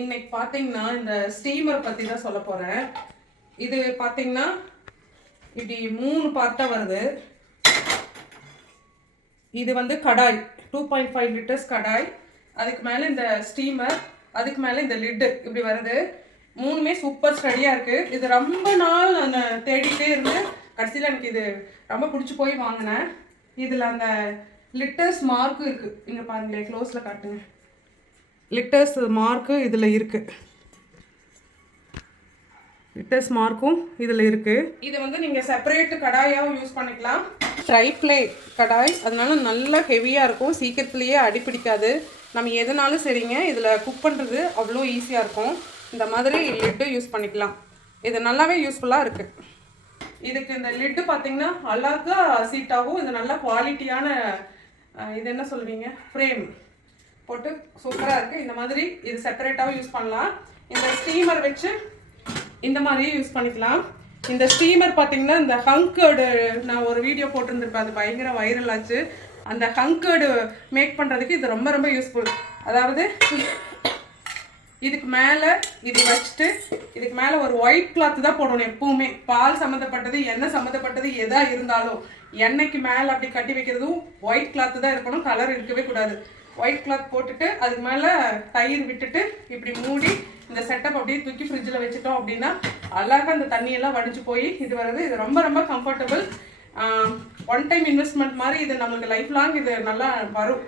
இன்னைக்கு பார்த்தீங்கன்னா இந்த ஸ்டீமர் பற்றி தான் சொல்ல போகிறேன். இது பார்த்தீங்கன்னா இப்படி 3 பார்ட்டாக வருது. இது வந்து கடாய் 2.5 லிட்டர்ஸ் கடாய், அதுக்கு மேலே இந்த ஸ்டீமர், அதுக்கு மேலே இந்த லிட்டு இப்படி வருது. மூணுமே சூப்பர் ஸ்டடியாக இருக்குது. இது ரொம்ப நாள் நான் தேடிட்டே இருந்து கடைசியில் எனக்கு இது ரொம்ப பிடிச்சி போய் வாங்கினேன். இதில் அந்த லிட்டர்ஸ் மார்க்கும் இருக்குது. இங்கே பாருங்களேன், க்ளோஸில் காட்டுங்க. லிட்டர்ஸ் மார்க்கு இதில் இருக்குது. லிட்டர்ஸ் மார்க்கும் இதில் இருக்குது. இதை வந்து நீங்கள் செப்பரேட் கடாயாகவும் யூஸ் பண்ணிக்கலாம். ட்ரைப்ளே கடாய், அதனால நல்லா ஹெவியாக இருக்கும், சீக்கிரத்துலேயே அடிப்பிடிக்காது. நம்ம எதுனாலும் சரிங்க, இதில் குக் பண்ணுறது அவ்வளோ ஈஸியாக இருக்கும். இந்த மாதிரி லிட்டு யூஸ் பண்ணிக்கலாம். இது நல்லாவே யூஸ்ஃபுல்லாக இருக்குது. இதுக்கு இந்த லிட்டு பார்த்தீங்கன்னா அழகாக சீட்டாகவும், இது நல்ல குவாலிட்டியான இது என்ன சொல்லுவீங்க, ஃப்ரேம் போட்டு சூப்பராக இருக்குது. இந்த மாதிரி இது செப்பரேட்டாகவும் யூஸ் பண்ணலாம். இந்த ஸ்டீமர் வச்சு இந்த மாதிரியும் யூஸ் பண்ணிக்கலாம். இந்த ஸ்டீமர் பார்த்தீங்கன்னா இந்த ஹங்கர்டு, நான் ஒரு வீடியோ போட்டிருந்துருப்பேன், அது பயங்கர வைரல் ஆச்சு. அந்த ஹங்கர்டு மேக் பண்ணுறதுக்கு இது ரொம்ப ரொம்ப யூஸ்ஃபுல். அதாவது இதுக்கு மேலே இது வச்சுட்டு இதுக்கு மேலே ஒரு ஒயிட் கிளாத் தான் போடணும் எப்பவுமே. பால் சம்மந்தப்பட்டது, எண்ணெய் சம்மந்தப்பட்டது எதாக இருந்தாலும் எண்ணெய்க்கு மேலே அப்படி கட்டி வைக்கிறதும் ஒயிட் கிளாத்து தான் இருக்கணும், கலர் இருக்கவே கூடாது. ஒயிட் கிளாத் போட்டுட்டு அதுக்கு மேலே தயிர் விட்டுட்டு இப்படி மூடி இந்த செட்டப் அப்படியே தூக்கி ஃப்ரிட்ஜில் வச்சுட்டோம் அப்படின்னா அழகாக அந்த தண்ணியெல்லாம் வடிஞ்சு போய் இது வருது. இது ரொம்ப ரொம்ப கம்ஃபர்டபுள். ஒன் டைம் இன்வெஸ்ட்மெண்ட் மாதிரி இது நம்மளுக்கு லைஃப் லாங் இது நல்லா வரும்.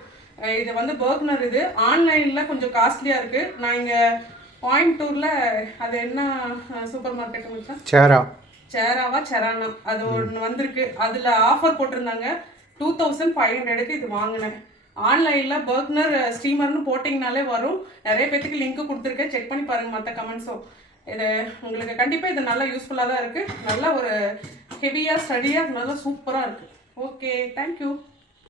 இது வந்து பர்க்னர். இது ஆன்லைனில் கொஞ்சம் காஸ்ட்லியாக இருக்குது. நான் இங்கே கோயம்புத்தூரில் அது என்ன சூப்பர் மார்க்கெட் வச்சா சேராவா செரானா அது ஒன்று வந்திருக்கு. அதில் ஆஃபர் போட்டிருந்தாங்க. 2500க்கு இது வாங்கினேன். ஆன்லைனில் பர்க்னர் ஸ்டீமர்னு போட்டிங்கனாலே வரும். நிறைய பேத்துக்கு லிங்க்கு கொடுத்துருக்கேன், செக் பண்ணி பாருங்கள் மற்ற கமெண்ட்ஸும். இது உங்களுக்கு கண்டிப்பாக இது நல்லா யூஸ்ஃபுல்லாக தான் இருக்குது. நல்லா ஒரு ஹெவியாக ஸ்டடியாக நல்லா சூப்பராக இருக்குது. Okay, thank you.